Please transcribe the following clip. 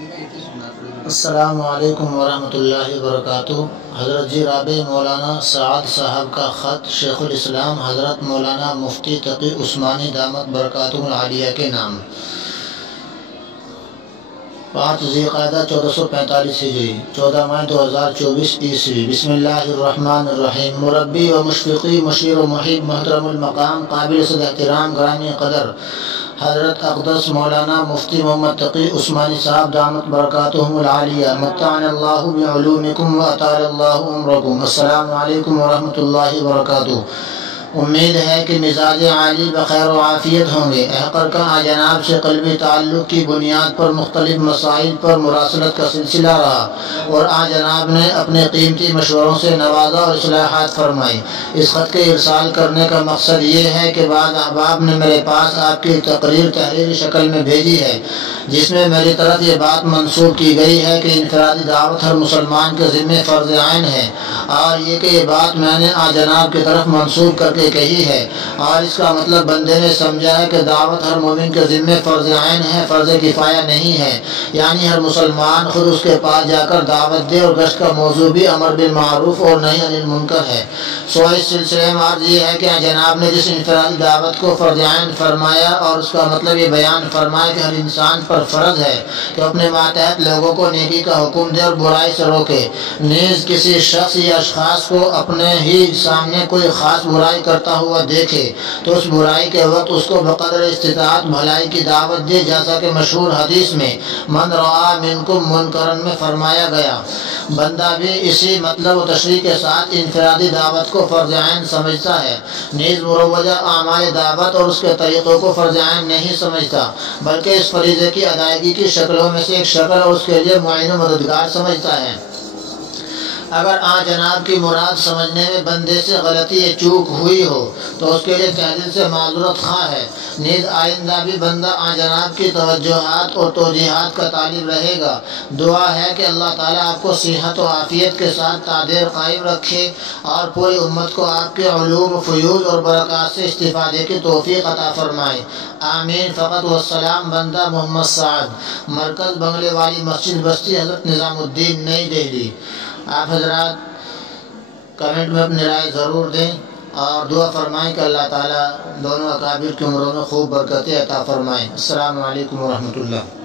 السلام علیکم ورحمۃ اللہ وبرکاتہ۔ حضرت جی رابع مولانا سعد صاحب کا خط شیخ الاسلام حضرت مولانا مفتی تقی عثمانی دامت برکاتہ العالیہ کے نام۔ 5 ذی القعدہ 1445 ہجری 14 مئی 2024 عیسوی۔ بسم اللہ الرحمن الرحیم۔ مربی و مشفقی مشیر و محب محترم المقام قابل صد احترام گرامی قدر حضرت اقدس مولانا مفتی محمد تقی عثمانی صاحب دامت برکاتہم العالیہ، متعنا اللہ بعلومکم و اطال اللہ عمرکم۔ السلام علیکم ورحمۃ اللہ وبرکاتہ۔ امید ہے کہ مزاج عالی بخیر و عافیت ہوں گے۔ احقر کا جناب سے قلبی تعلق کی بنیاد پر مختلف مسائل پر مراسلت کا سلسلہ رہا اور جناب نے اپنے قیمتی مشوروں سے نوازا اور اصلاحات فرمائی۔ اس خط کے ارسال کرنے کا مقصد یہ ہے کہ بعض احباب نے میرے پاس آپ کی تقریر تحریری شکل میں بھیجی ہے، جس میں میری طرف یہ بات منسوب کی گئی ہے کہ انفرادی دعوت ہر مسلمان کے ذمہ فرض عین ہے، اور یہ بات میں نے جناب کی طرف منسوب کر کے کہی ہے، اور اس کا مطلب بندے نے سمجھا ہے کہ دعوت ہر مومن کے ذمہ فرض عین ہے، فرض کفایہ نہیں ہے، یعنی ہر مسلمان خود اس کے پاس جا کر دعوت دے، اور گشت کا موضوع بھی امر بالمعروف اور نہی عن المنکر ہے۔ اس سلسلے میں عرض یہ ہے کہ جناب نے جس انفرادی دعوت کو فرض عین فرمایا، اور اس کا مطلب یہ بیان فرمایا کہ ہر انسان پر فرض ہے کہ اپنے ماتحت لوگوں کو نیکی کا حکم دے اور برائی سے روکے، نیز کسی شخص یا اشخاص کو اپنے ہی سامنے کوئی خاص برائی کرتا ہوا دیکھے تو اس برائی کے وقت اس کو بقدر استطاعت بھلائی کی دعوت دے، جیسا کہ مشہور حدیث میں من رعا منکم منکرا میں فرمایا گیا۔ بندہ بھی اسی مطلب و تشریح کے ساتھ انفرادی دعوت کو فرض عین سمجھتا ہے، نیز مروجہ اعمال دعوت اور اس کے طریقوں کو فرض عین نہیں سمجھتا، بلکہ اس فریضے کی ادائیگی کی شکلوں میں سے ایک شکل اور اس کے لیے معین و مددگار سمجھتا ہے۔ اگر جناب کی مراد سمجھنے میں بندے سے غلطی یا چوک ہوئی ہو تو اس کے لیے تہ دل سے معذرت خواہ ہے، نیز آئندہ بھی بندہ جناب کی توجہات اور توجیہات کا طالب رہے گا۔ دعا ہے کہ اللہ تعالیٰ آپ کو صحت و عافیت کے ساتھ تعدیر قائم رکھے اور پوری امت کو آپ کے علوم، فیوض اور برکات سے استفادے کی توفیق عطا فرمائے، آمین۔ فقط والسلام، بندہ محمد سعد، مرکز بنگلے والی مسجد، بستی حضرت نظام الدین، نئی دہلی۔ آپ حضرات کمنٹ میں اپنی رائے ضرور دیں اور دعا فرمائیں کہ اللہ تعالیٰ دونوں اکابر کی عمروں میں خوب برکتیں عطا فرمائیں۔ السلام علیکم ورحمۃ اللہ۔